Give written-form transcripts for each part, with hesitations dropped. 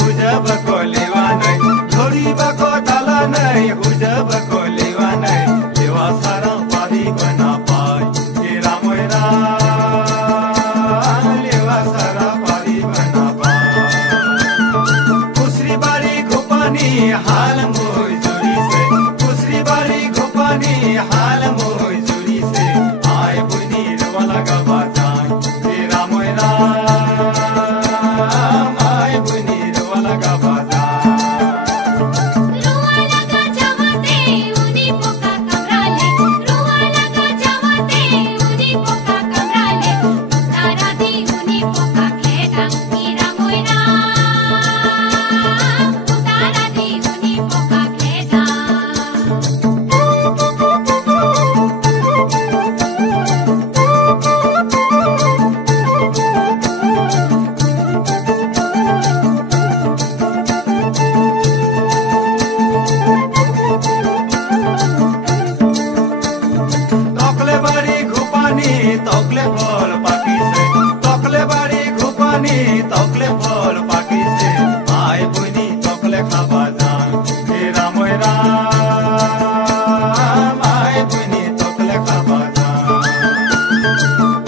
हुजब को लेवा नहीं थोड़ी बको डाला नहीं हुजब को लेवा नहीं लेवा सारा पारी बना पाई तेरा मोरा लेवा सारा पारी बना पाई कुसरी बारी घुपानी हाल मोई जुड़ी से कुसरी बारी घुपानी हाल मोई जुड़ी से आए बुनी वाला गवा जाए तेरा मोरा आए बुनी वाला गवा तोकले फल पाकी से तोकले बाड़ी घुपानी तोकले फल पाकी से आए बुनी तोकले खाबा जान तेरा मोरा आए बुनी तोकले खाबा जान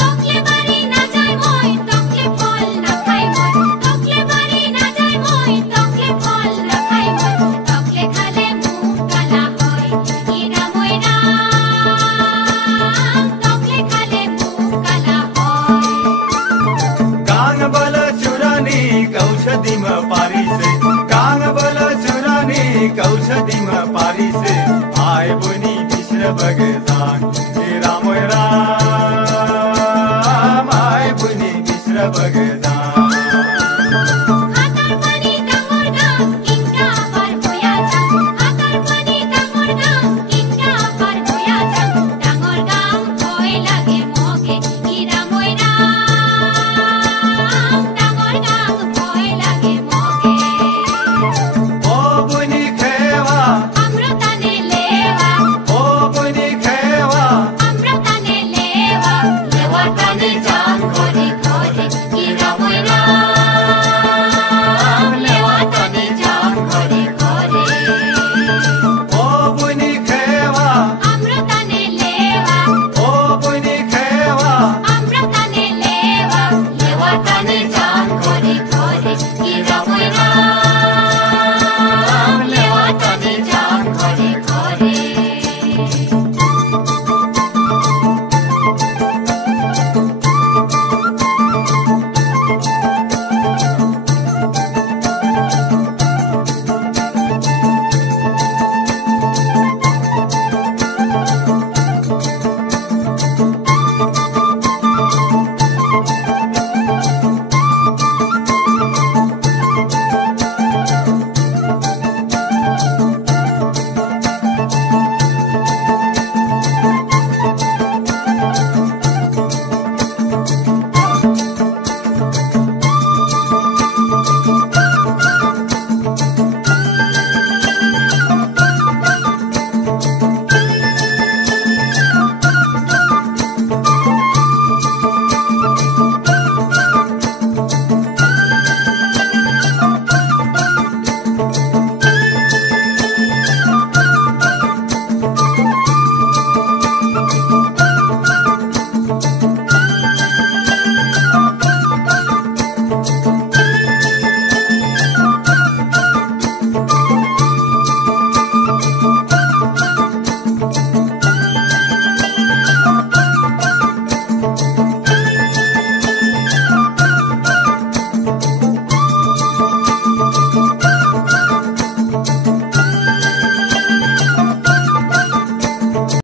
तोकले बाड़ी ना जाय मोय तोकले फल ना खाय मोय तोकले बाड़ी ना जाय मोय तोकले फल ना खाय मोय तोकले खाले मुंह काला होय तेरा मोरा औषधि में पारी से कांग बल चुरानी औषधि में पारी से आए बुनी मिश्र बगदान तेरा मोरा आए बुनी मिश्र बगदान